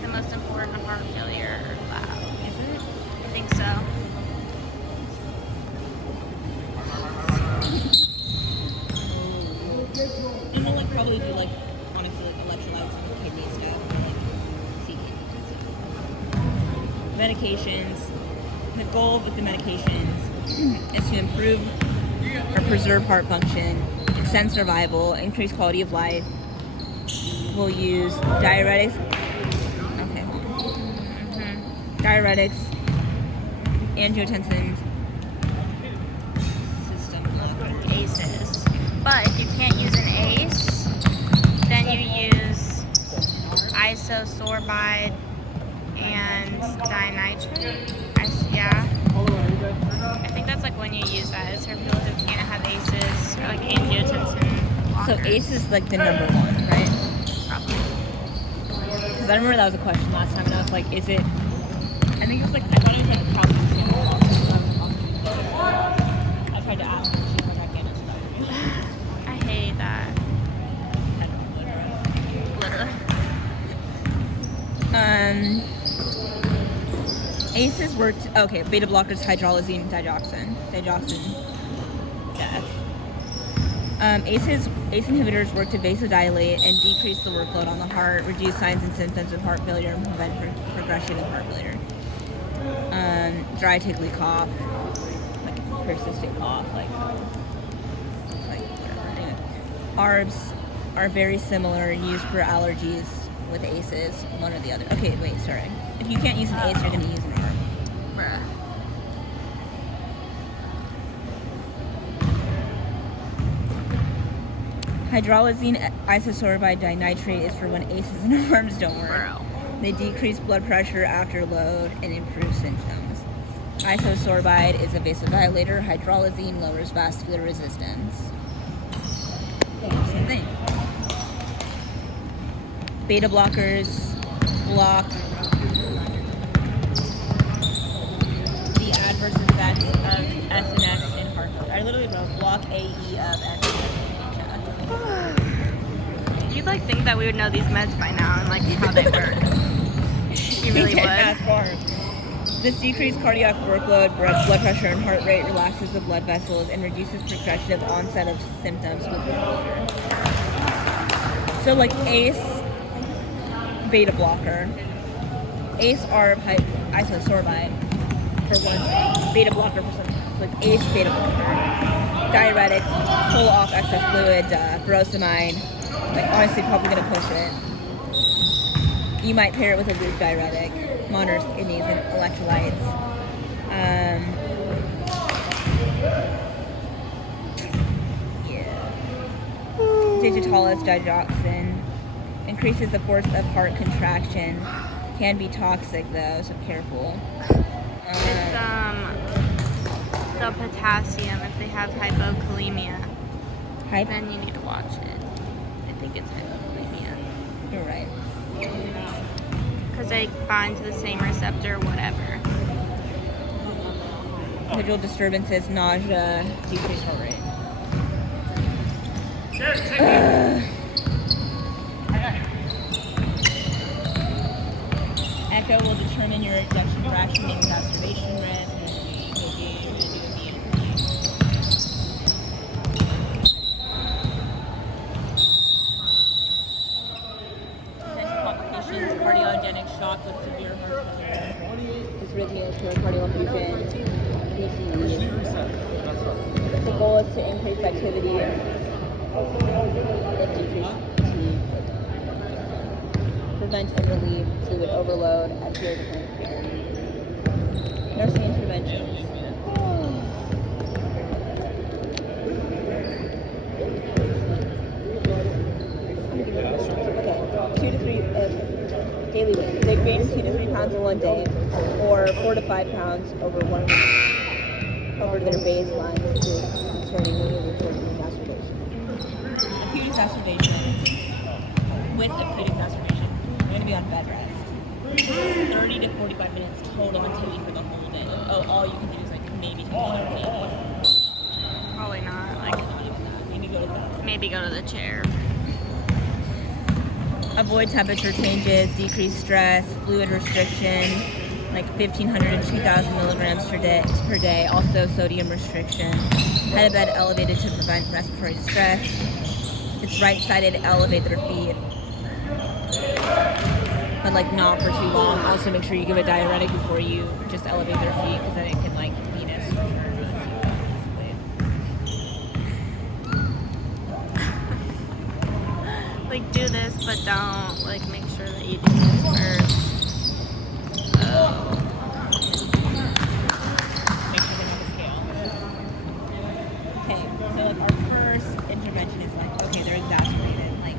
the most important heart failure lab. Is it? I think so. And we'll like probably do like honestly like electrolytes and kidney stuff and like see medications. The goal with the medications is to improve or preserve heart function, extend survival, increase quality of life. We'll use diuretics. Okay, hold on. Diuretics, angiotensins, system blockers. ACEs. But if you can't use an ACE, then you use isosorbide and dinitrate. Yeah. I think that's like when you use that. It's for people who can't have ACEs or like angiotensin blockers. So ACE is like the number one, right? Probably. Because I remember that was a question last time, and I was like, is it? I think it was like I thought it was like calcium. I tried to ask her, she was like, I can't answer that. I hate that. I don't know. Literally. ACEs worked. Okay, beta blockers, hydralazine, digoxin. Death. ACE inhibitors work to vasodilate and decrease the workload on the heart, reduce signs and symptoms of heart failure, and prevent progression of heart failure. Dry, tickly cough, like persistent cough, like whatever. Anyway. ARBs are very similar, used for allergies with ACEs, one or the other. Okay, wait, sorry. If you can't use an ACE, you're going to use an ARB. Bruh. Hydralazine isosorbide dinitrate is for when ACEs and ARBs don't work. Bro. They decrease blood pressure after load and improve symptoms. Isosorbide is a vasodilator. Hydralazine lowers vascular resistance. Same thing. Beta blockers block the adverse effects of SNS in heart failure. I literally wrote block AE of SNS. You'd like think that we would know these meds by now and like how they work. You really would. This decreased cardiac workload, blood pressure, and heart rate relaxes the blood vessels and reduces progression of onset of symptoms with heart failure. So like ACE, beta blocker, ACE ARB isosorbide for one thing, beta blocker for something else. Like ACE, beta blocker, diuretic, pull off excess fluid, furosemide. Like honestly, probably gonna push it. You might pair it with a loop diuretic, monitors kidneys and electrolytes. Digitalis digoxin increases the force of heart contraction. Can be toxic though, so careful. It's the potassium if they have hypokalemia. Then you need to watch it. I think it's hypokalemia. You're right. Because they bind to the same receptor, whatever. Visual disturbances, nausea, decreased heart rate. Echo will determine your ejection fraction and exacerbation risk. Potential complications, cardiogenic shock with severe heart failure, dysrhythmias, pericardial effusion, PCE. The goal is to increase activity and decrease fatigue. Prevent and relieve fluid overload, adhere to clinic care. Nursing interventions. 2 to 3 daily weight. They gain 2 to 3 pounds in one day, or 4 to 5 pounds over 1 week, over their baseline concerning immediately reported exacerbation. Acute exacerbation. With acute exacerbation, you're going to be on bed rest. 30 to 45 minutes total activity for the whole day. Oh, all you can do is like maybe take another baby. Probably not. Like Maybe go to the maybe go to the chair. avoid temperature changes, decrease stress, fluid restriction, like 1,500 to 2,000 milligrams per day. Also sodium restriction. Head of bed elevated to prevent respiratory distress. If it's right-sided, elevate their feet. But like not for too long. Also make sure you give a diuretic before you just elevate their feet because then it can like venous return. Like do this, but don't like make sure that you do this first. Make sure they have a scale. Okay, so like our first intervention is like, okay, they're exasperated. Like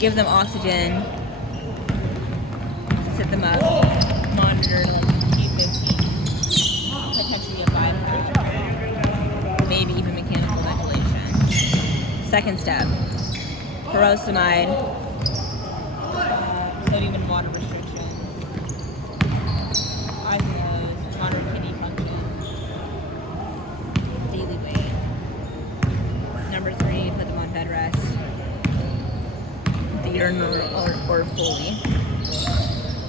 give them oxygen, sit them up, monitor like T15, potentially a vital, maybe even mechanical ventilation. Second step, furosemide, sodium and water restriction, eyes and nose, monitor kidney function, daily weight. Number 3, put them on bed rest. Theater or fully.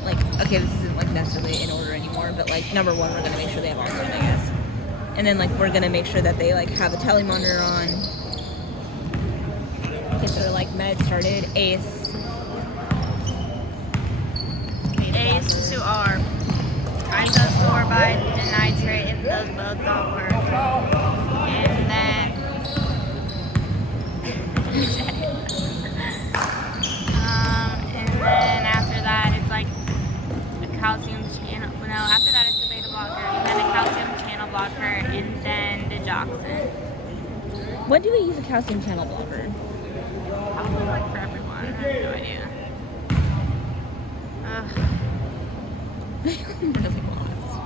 Like, okay, this isn't like necessarily in order anymore, but like number 1, we're gonna make sure they have oxygen, I guess. And then like we're gonna make sure that they like have a telemonitor on. Get their like meds started. ACE To R. Isosorbide and nitrate if those both don't work. And then and then after that it's like a calcium channel. No, after that it's a beta blocker, and then a calcium channel blocker, and then digoxin. When do we use a calcium channel blocker? Probably like for everyone. I have no idea. Ugh. Really lost.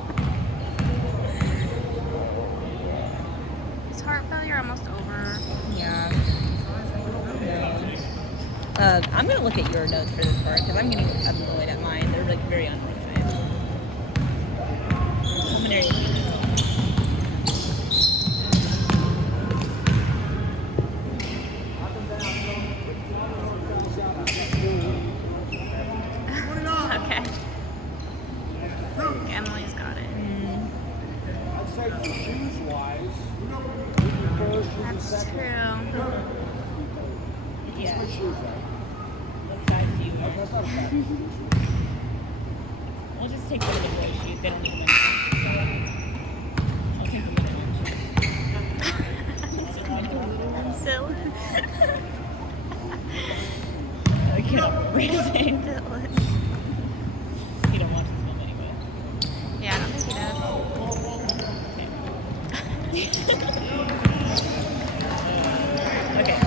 Is heart failure almost over? Yeah. I'm gonna look at your notes for this part because I'm getting annoyed at mine. They're like very unorganized. Pulmonary edema. Okay. Emily's got it. I'd say for shoes wise, That's true. Yeah. what shoes are. What size do you want? That's not bad. We'll just take one of the boys' shoes. They don't need them. I'll take the middle one. Silly. I can't raise it. Dylan. He don't watch this film anyway. Yeah, I don't think he does. Okay.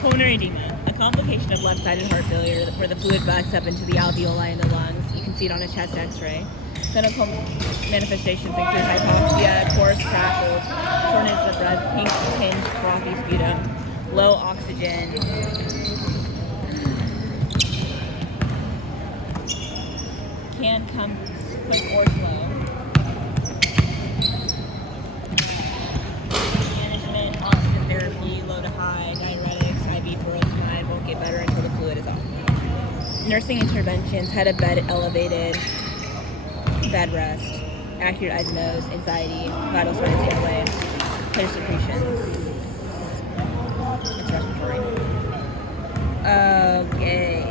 Pulmonary edema, a complication of left-sided heart failure where the fluid backs up into the alveoli in the lungs. You can see it on a chest x-ray. Clinical manifestations include hypoxia, coarse crackles, shortness of breath, pink tinged frothy sputum, low oxygen. Can come quick or slow. Management, oxygen therapy, low to high, diuretics, IV furosemide won't get better until the fluid is off. Nursing interventions, head of bed elevated, bed rest, accurate eyes and nose, anxiety, vital signs airway, clear secretions. It's respiratory. Okay.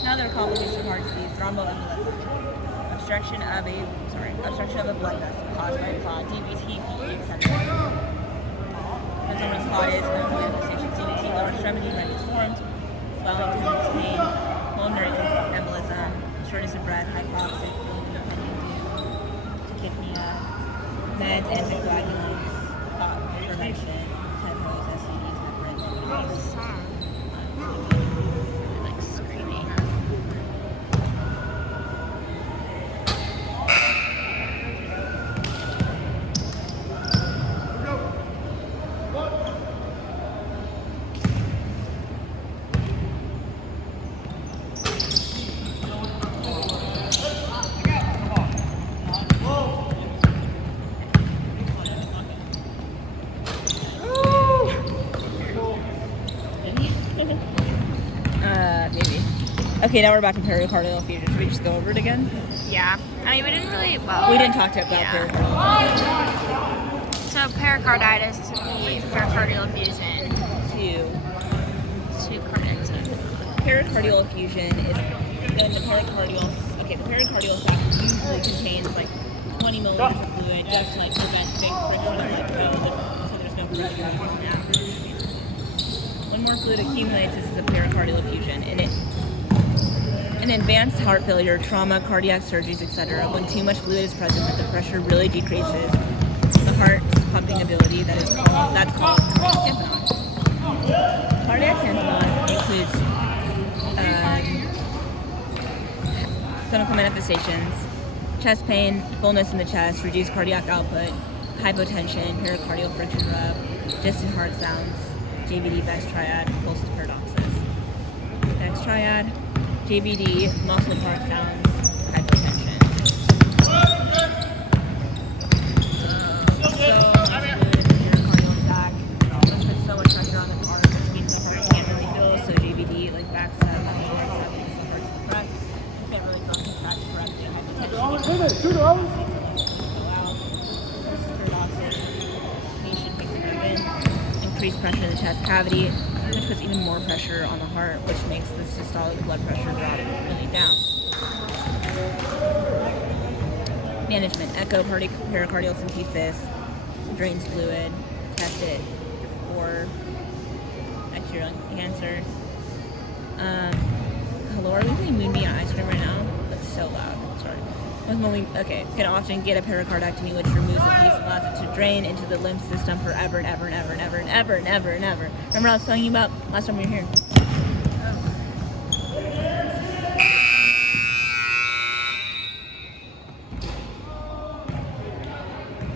Another complication of heart disease, thromboembolism. Obstruction of a blood vessel caused by a clot, DVT, PE, etc. When someone's clot is manifestation, DVT, lower extremity, venous formed, swelling, tenderness, pain, pulmonary embolism, shortness of breath, hypoxic, tachypnea, meds, anticoagulants, prevention, typos, STDs, nephritis. Song. Like screaming. Okay, now we're back in pericardial effusion. Should we just go over it again? Yeah. I mean, we didn't really, well. We didn't talk about Yeah. pericardial So pericarditis to be pericardial effusion effusion. to cardiac sac. Pericardial effusion is when the pericardial sac usually contains like 20 milliliters of fluid just to like prevent big friction and so there's no pressure after. When more fluid accumulates, this is a pericardial effusion. In advanced heart failure, trauma, cardiac surgeries, etc., when too much fluid is present, that the pressure really decreases the heart's pumping ability. That's called cardiac tamponade. Cardiac tamponade includes clinical manifestations: chest pain, fullness in the chest, reduced cardiac output, hypotension, pericardial friction rub, distant heart sounds, JVD, Beck's triad, pulsus paradoxus. Beck's triad, JVD, muscle heart sounds, hypotension. So much fluid in the pericardial sac, which puts so much pressure on the heart, which means the heart can't really feel. So JVD, like backstab, because the heart's compressed, you can't really feel contract correctly. Hypotension. Go out. Pulsus paradoxus. Patient makes it open. Increased pressure in the chest cavity, which puts even more pressure on the heart, which makes the systolic blood pressure drop really down. Management: echo pericardial synthesis, drains fluid, test it for bacterial cancer. Hello, are we playing Moonbeam ice cream right now? That's so loud. Sorry. Can often get a pericardectomy, which removes a piece, allows it to drain into the lymph system forever and ever and ever and ever and ever and ever and ever. Remember I was telling you about last time we were here?